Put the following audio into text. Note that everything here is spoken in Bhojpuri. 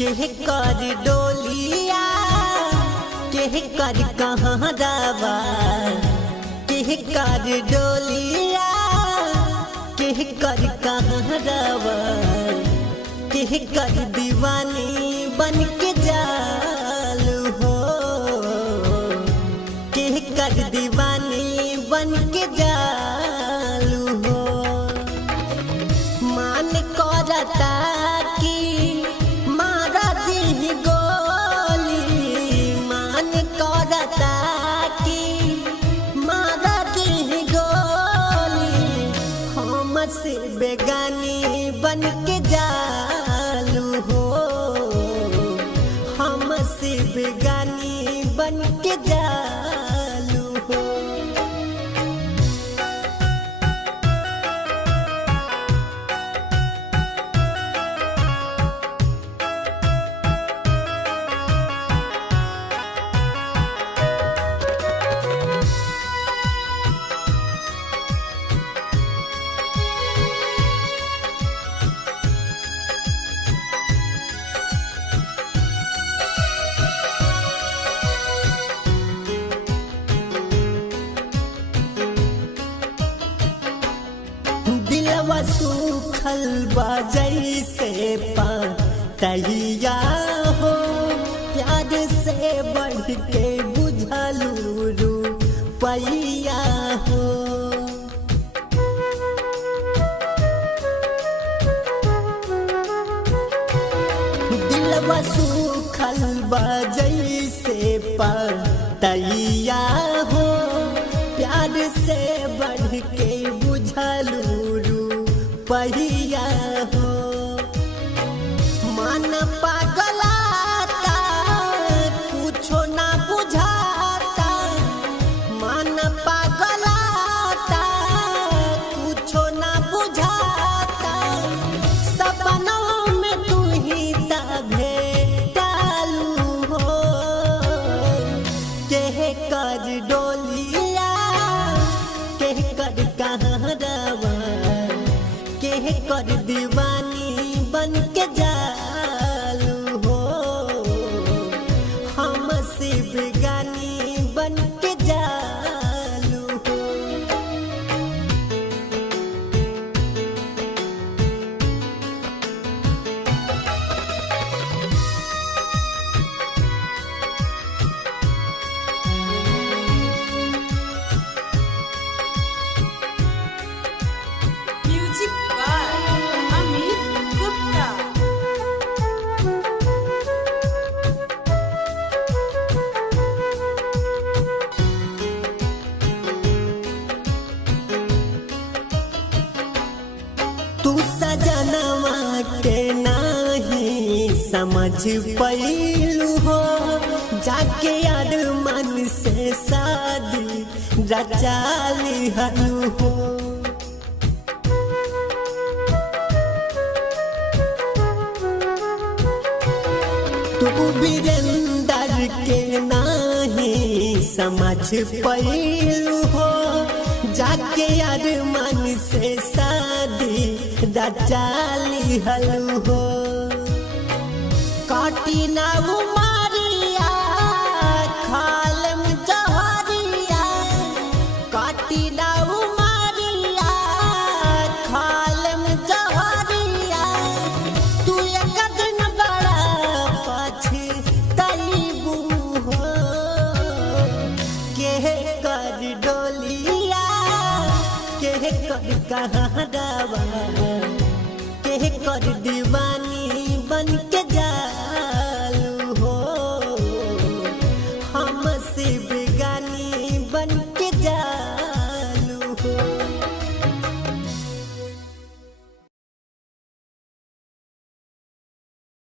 केह कर डोलिया केह कर कहाँ दावा केह कर डोलिया केह कर कहाँ दावा केह कर दीवानी बन के जालू हो केह कर दीवानी बन के जालू हो मान करता कि मारा दी गोली मान करता कि मारा दी गोली हम से बेगानी बन के जालू हो हम से बेगानी बन के जालू हो। दिलवा सूखल बाजई से पातैया हो प्यार से बढ़ के बुझलू रुपैया हो दिलवा सूखल बाजई से पातैया हो प्यार से बढ़ के बुझलू रुपैया हो मन पागलाता कुछो ना बुझाता मन पागलाता कुछो ना बुझाता सपनों में तू ही भेटालू हो केह कर डोलिया केह कर कहाँ रवा केह कर दीवानी बन के जालू हो हम से बेगानी बन के जालू हो। Music by Amit Gupta. तू सजनवा के नाही समझ पैलू हो जाके यार मन से शादी रचाली हलू हो तू वीरेंद्र के नाही समझ पैलू हो जाके यार मन से शादी रचाली हलू हो काटी ना उमारिया खालम जहरिया काटी ना उमारिया खालम जहरिया तू एक दिन बड़ा पछताईबू हो केह कर डोलिया केह कर कहाँ दावा केह कर दी